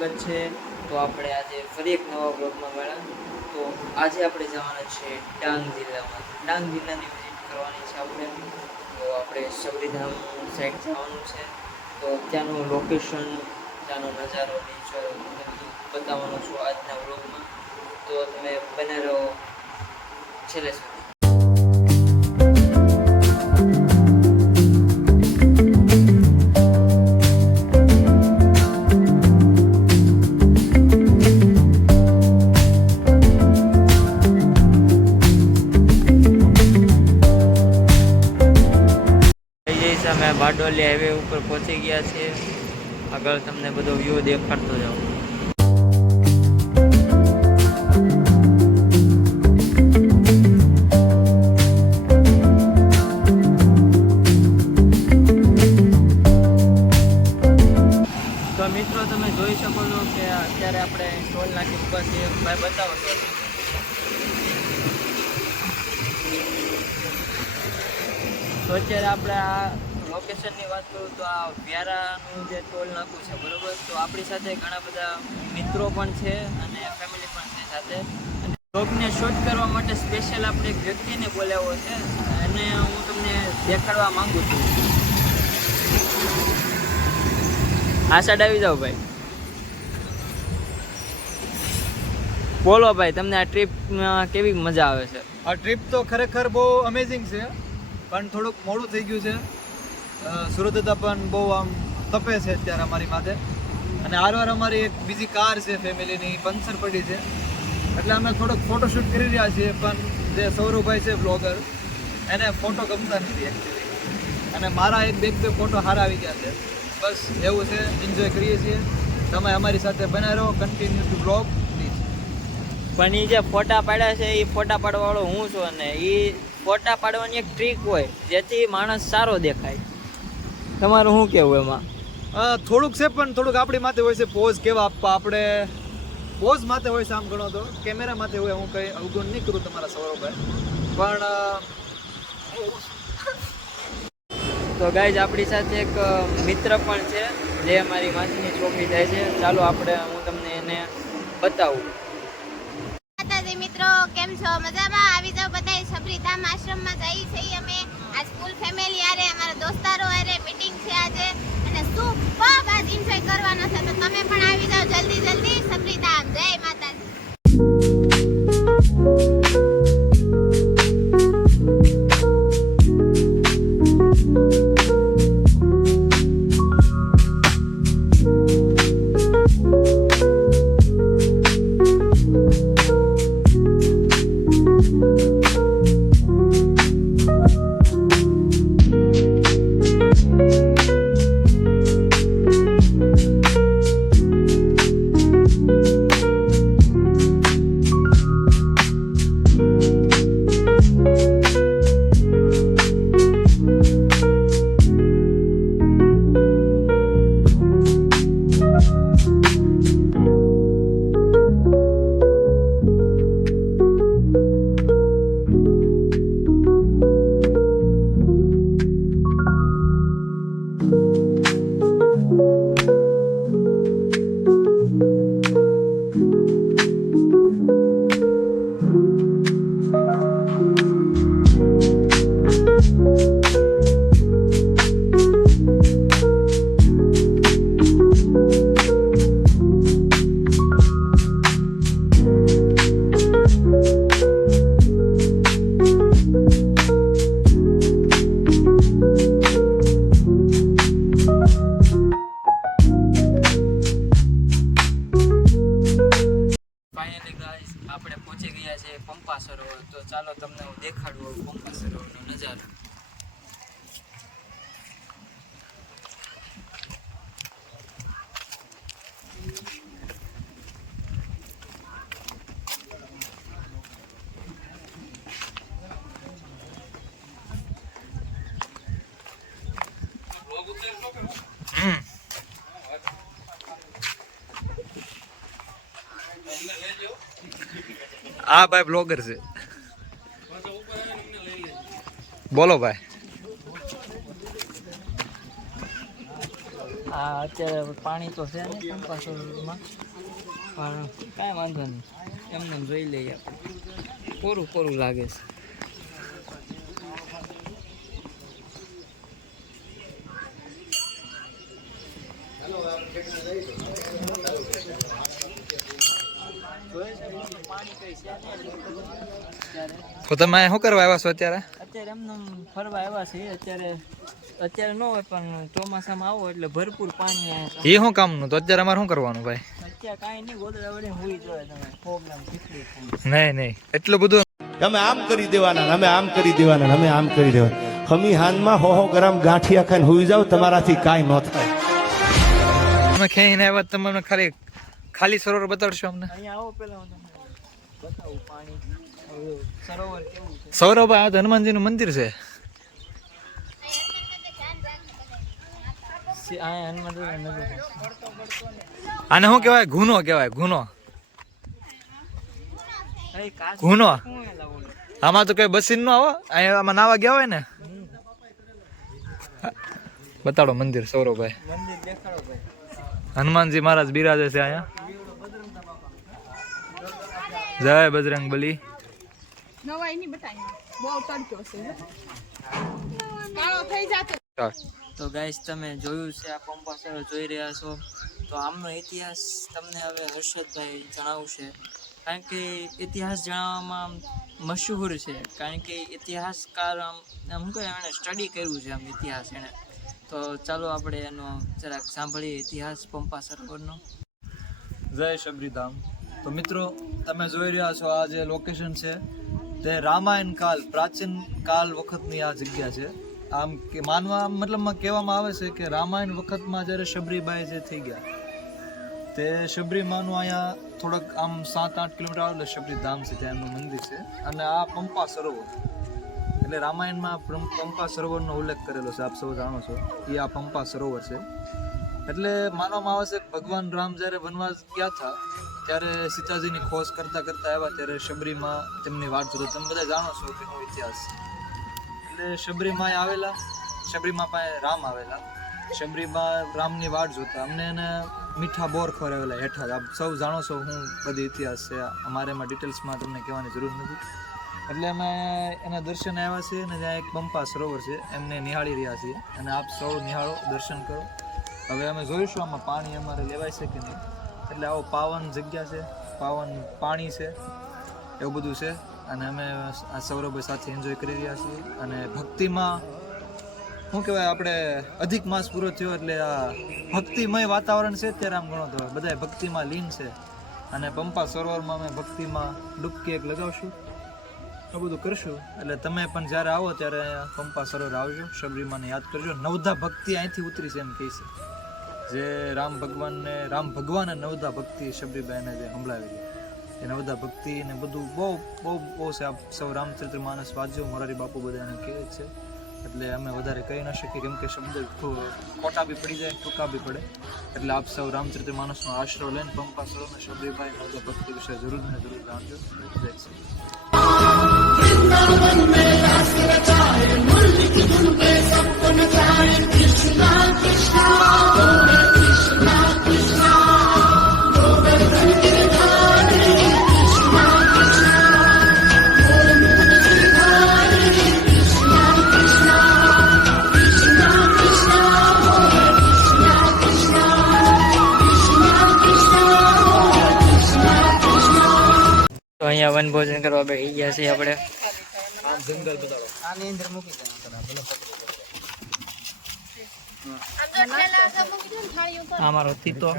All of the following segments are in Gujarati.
સ્વાગત છે। તો આપણે આજે ફરી એક નવા બ્લોગમાં મળ્યા। તો આજે આપણે જવાના છે ડાંગ જિલ્લામાં। ડાંગ જિલ્લાની વિઝિટ કરવાની છે આપણે। તો આપણે સબરીધામ સાઈડ જવાનું છે। તો ત્યાંનું લોકેશન, ત્યાંનો નજારો, નેચર બતાવવાનો છું આજના બ્લોગમાં। તો તમે બને રહો છેલ્લે સુધી। અમે બારડોલી હાઈવે ઉપર પહોંચી ગયા છીએ। આગળ તમને બધો વ્યૂ દેખાડતો જાઉં। તો મિત્રો તમે જોઈ શકો છો કે અત્યારે આપણે ટોલ નાકી ઉપર છીએ। ભાઈ બતાવો તો। તો અત્યારે આપણે આ લોકેશનની વાત કરું તો આ વ્યારાનું જે ટોલ નાકું છે, બરોબર। તો આપણી સાથે ઘણા બધા મિત્રો પણ છે અને ફેમિલી પણ છે સાથે। અને બ્લોગને શૂટ કરવા માટે સ્પેશિયલ આપણે એક વ્યક્તિને બોલાવ્યો છે અને હું તમને દેખાડવા માંગુ છું। આ સાઈડ આવી જાઓ ભાઈ। બોલો ભાઈ, તમને આ ટ્રીપમાં કેવી મજા આવે છે? આ ટ્રીપ તો ખરેખર બહુ અમેઝિંગ છે, પણ થોડુંક મોડું થઈ ગયું છે। સુરતતા પણ બહુ આમ તપે છે અત્યારે અમારી માથે, અને આરવાર અમારી એક બીજી કાર છે ફેમિલીની પંચર પડી છે, એટલે અમે થોડોક ફોટોશૂટ કરી રહ્યા છીએ। પણ જે સૌરભભાઈ છે બ્લોગર, એને ફોટો ગમતા નથી એકચ્યુઅલી, અને મારા એક બે ફોટો સારા આવી ગયા છે। બસ એવું છે, એન્જોય કરીએ છીએ। તમે અમારી સાથે બને રહો, કન્ટિન્યુ ટુ બ્લોગ પ્લીઝ। પણ એ જે ફોટા પાડ્યા છે એ ફોટા પાડવાવાળો હું છું, અને એ ફોટા પાડવાની એક ટ્રીક હોય જેથી માણસ સારો દેખાય। તમારું શું કહેવું એમાં? થોડુંક છે, પણ થોડુંક આપણી માથે હોય છે પોઝ કેવા આપવા। આપણે પોઝ માથે હોય છે, આમ ગણો તો કેમેરા માથે હોય। હું કંઈ અવગુણ નહીં કરું તમારા સૌરભભાઈ, પણ તો ગાઈઝ આપણી સાથે એક મિત્ર પણ છે જે અમારી માસીની છોકરી થાય છે। ચાલો આપણે હું તમને એને બતાવું। મિત્રો કેમ છો? મજામાં? આવી જાવ બધા સબરીધામ આશ્રમમાં જઈએ છીએ અમે। આજ ફૂલ ફેમિલી આરે, અમારા દોસ્તારો આરે મીટિંગ છે આજે, અને સુપર આજ એન્જોય કરવાનો છે। તો તમે પણ આવી જાવ જલ્દી જલ્દી સબરીધામ। જય માતાજી। આપણે પહોંચી ગયા છે પંપા સરોવર। તો ચાલો તમને હું દેખાડું પંપા સરોવરનો નજારો। આ ભાઈ બ્લોગર છે, બોલો ભાઈ। આ અત્યારે પાણી તો છે ને પંપા સરોવરમાં, પણ કાંઈ વાંધો નહીં, એમને જોઈ લઈએ આપણે. કોરું કોરું લાગે છે. તો તમે શું કરવા આવ્યા છો અત્યારે? અત્યારે એમને ફરવા આવ્યા છે. અત્યારે ન હોય પણ ચોમાસામાં આવો એટલે ભરપૂર પાણી આવે. એ શું કામનું? તો અત્યારે અમારે શું કરવાનું ભાઈ? અત્યારે કાંઈ નહીં, ગોદડા વડે હોઈ જોઈએ તમે પ્રોગ્રામ ખીચડી નહીં એટલું બધું અમે આમ કરી દેવાના, અમે આમ કરી દેવાના, અમે આમ કરી દેવાના. હમી હાનમાં 100 ગ્રામ ગાંઠિયા ખાઈને હુઈ જાવ, તમારાથી કાંઈ ન થાય. તમે ખેઈને આવ્યા, તમે અમને ખાલી સરોવર બતાડશો અમને? અહીંયા આવો પેલા હું તમને બતાવું પાણી સરોવર કેવું છે. સૌરભભાઈ, આ તો હનુમાનજીનું મંદિર છે. આને શું કહેવાય? ગુનો કહેવાય, ગુનો. ગુનો આમાં તો કઈ બસીન નો આવો. અહીંયા આમાં નાવા ગયા હોય ને. બતાડો મંદિર સૌરભભાઈ. મંદિર દેખાડો ભાઈ. હનુમાનજી મહારાજ બિરાજે છે અહીંયા. જય બજરંગ બલી. નવાઈ ની બતાઈ બહુ તડકો છે કાળો થઈ જાતો. તો ગાઈસ તમે જોયું છે, આ પંપા સરોવર જોઈ રહ્યા છો. તો આમનો ઇતિહાસ તમને હવે હર્ષદભાઈ જણાવશે, કારણ કે ઇતિહાસ જાણવામાં મશહૂર છે, કારણ કે ઇતિહાસકાર આમ કહે એણે સ્ટડી કર્યું છે આમ ઇતિહાસ એણે. તો ચાલો આપણે એનો જરાક સાંભળીએ ઇતિહાસ પંપા સરોવરનો. જય શબરીધામ. તો મિત્રો તમે જોઈ રહ્યા છો આ જે લોકેશન છે તે રામાયણ કાલ, પ્રાચીન કાલ વખતની આ જગ્યા છે. આમ કે માનવા મતલબમાં કહેવામાં આવે છે કે રામાયણ વખતમાં જ્યારે શબરીબાઈ જે થઈ ગયા તે શબરીમાનું અહીંયા થોડોક આમ 7-8 કિલોમીટર આવે એટલે શબરીધામ છે, ત્યાં એમનું મંદિર છે. અને આ પંપા સરોવર એટલે રામાયણમાં પંપા સરોવરનો ઉલ્લેખ કરેલો છે, આપ સૌ જાણો છો. એ આ પંપા સરોવર છે. એટલે માનવામાં આવે છે કે ભગવાન રામ જ્યારે વનવાસ ગયા હતા ત્યારે સીતાજીની ખોજ કરતા કરતા આવ્યા ત્યારે શબરીમાં તેમની વાટ જોતા. તમે બધા જાણો છો કે શું ઇતિહાસ. એટલે શબરીમાં આવેલા, શબરીમાં પાસે રામ આવેલા, શબરીમાં રામની વાટ જોતા. અમને એને મીઠા બોર ખવડાવેલા હેઠા. આપ સૌ જાણો છો હું બધી ઇતિહાસ છે, અમારે એમાં ડિટેલ્સમાં તમને કહેવાની જરૂર નથી. એટલે અમે એના દર્શન આવ્યા છીએ અને ત્યાં એક પંપા સરોવર છે એમને નિહાળી રહ્યા છીએ. અને આપ સૌ નિહાળો, દર્શન કરો. હવે અમે જોઈશું આમાં પાણી અમારે લેવાય છે કે નહીં. એટલે આવો પાવન જગ્યા છે, પાવન પાણી છે, એવું બધું છે. અને અમે આ સૌરભ સાથે એન્જોય કરી રહ્યા છીએ. અને ભક્તિમાં શું કહેવાય, આપણે અધિક માસ પૂરો થયો એટલે આ ભક્તિમય વાતાવરણ છે અત્યારે. આમ ગણો તો બધા ભક્તિમાં લીન છે. અને પંપા સરોવરમાં અમે ભક્તિમાં ડૂબકી એક લગાવશું, આ બધું કરશું. એટલે તમે પણ જ્યારે આવો ત્યારે પંપા સરોવર આવજો, શબરીમાને યાદ કરજો. નવધા ભક્તિ અહીંથી ઉતરી છે એમ કહે છે. જે રામ ભગવાને નવધા ભક્તિ શબરીબાઈને જે સંભળાવી એ નવધા ભક્તિ ને બધું બહુ બહુ બહુ છે. આપ સૌ રામચરિત્ર માનસ વાંચજો, મોરારી બાપુ બધા એને કહે છે. એટલે અમે વધારે કહી ન શકીએ કેમ કે શબ્દ ખોટા બી પડી જાય, ટૂંકા બી પડે. એટલે આપ સૌ રામચરિત્ર માનસનો આશરો લઈને પંપા સરોવર શબરીભાઈ નવધા ભક્તિ વિશે જરૂર ને જરૂર જાણજો. જય શ્રી તો અહીંયા વનભોજન કરવા બેસી ગયા છીએ આપણે. જંગલ બતાવો. આની અંદર મૂકી આ મારો તીતો.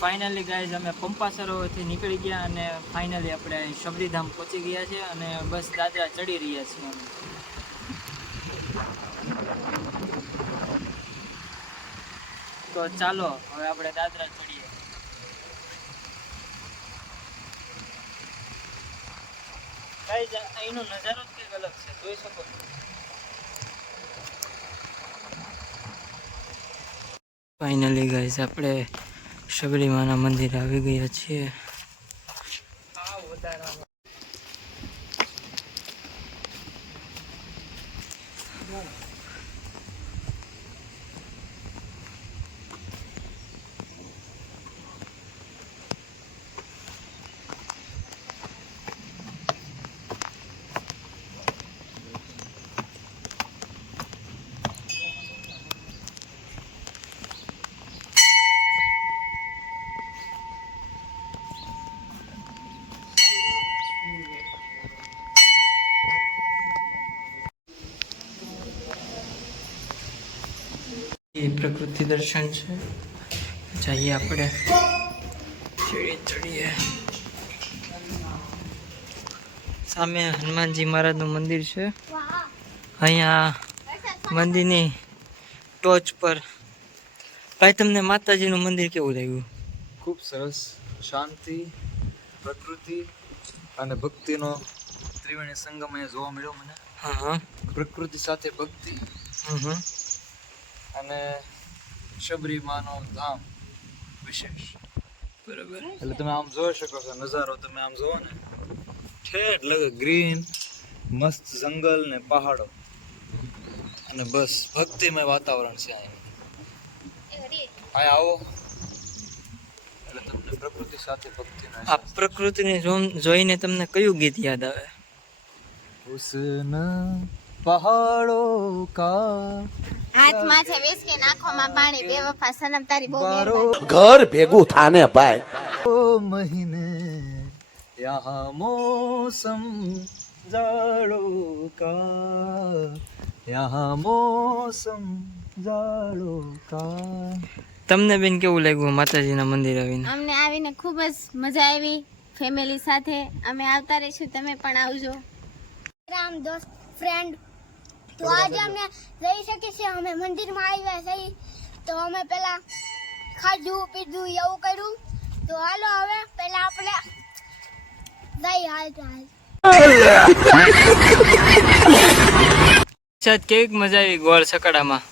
ફાઇનલી ગાઈઝ અમે પંપા સરોવરથી નીકળી ગયા અને ફાઇનલી આપણે શબરીધામ પહોંચી ગયા છે અને બસ દાદરા ચડી રહ્યા છીએ અમે. તો ચાલો હવે આપણે દાદરા ચડીએ. ગાઈઝ અહીંનો નજારો જ કંઈક અલગ છે, જોઈ શકો છો. ફાઇનલી ગાઈઝ આપણે શબરીમાના મંદિરે આવી ગયા છીએ. પ્રકૃતિ દર્શન છે. જઈએ આપણે સીડી ચડીએ. સામે હનુમાનજી મહારાજનું મંદિર છે. અહીંયા મંદિરની ટોચ પર ભાઈ તમને માતાજીનું મંદિર કેવું લાગ્યું? ખૂબ સરસ, શાંતિ, પ્રકૃતિ અને ભક્તિનો ત્રિવેણી સંગમ અહીંયા જોવા મળ્યો મને. હા હા. પ્રકૃતિ સાથે ભક્તિ અને શબરીમાનો ધામ વિશેષ. બરાબર. એટલે તમે આમ જોઈ શકો છો નજારો, તમે આમ જોવો ને ઠેઠ લગે ગ્રીન મસ્ત જંગલ ને પહાડો અને બસ ભક્તિમય વાતાવરણ છે અહીંયા આવો એટલે તમને પ્રકૃતિ સાથે ભક્તિનો આ પ્રકૃતિને જોઈને તમને કયું ગીત યાદ આવે? હુસ્ન પહાડો કા હાથમાં છે વિસ્કી, આંખોમાં પાણી, બેવફા સનમ તારી બહુ બારો મહેરબાની. ઘર ભેગું થાને ભાઈ મહિને યહાં મોસમ જાડો કા યહાં મોસમ જાડો કા. તમને બેન કેવું લાગ્યું માતાજીના મંદિર આવીને? અમને આવીને ખૂબ જ મજા આવી. ફેમિલી સાથે અમે આવતા રહીશું, તમે પણ આવજો. રામ દોસ્ત ફ્રેન્ડ, તો આજે અમે જઈ શકીએ છીએ. અમે મંદિરમાં આવ્યા છીએ તો અમે પેલા ખાધું પીધું એવું કર્યું. તો હાલો હવે પેલા આપણે જઈ હાલ. કેવી મજા આવી ગોળ સકડામાં?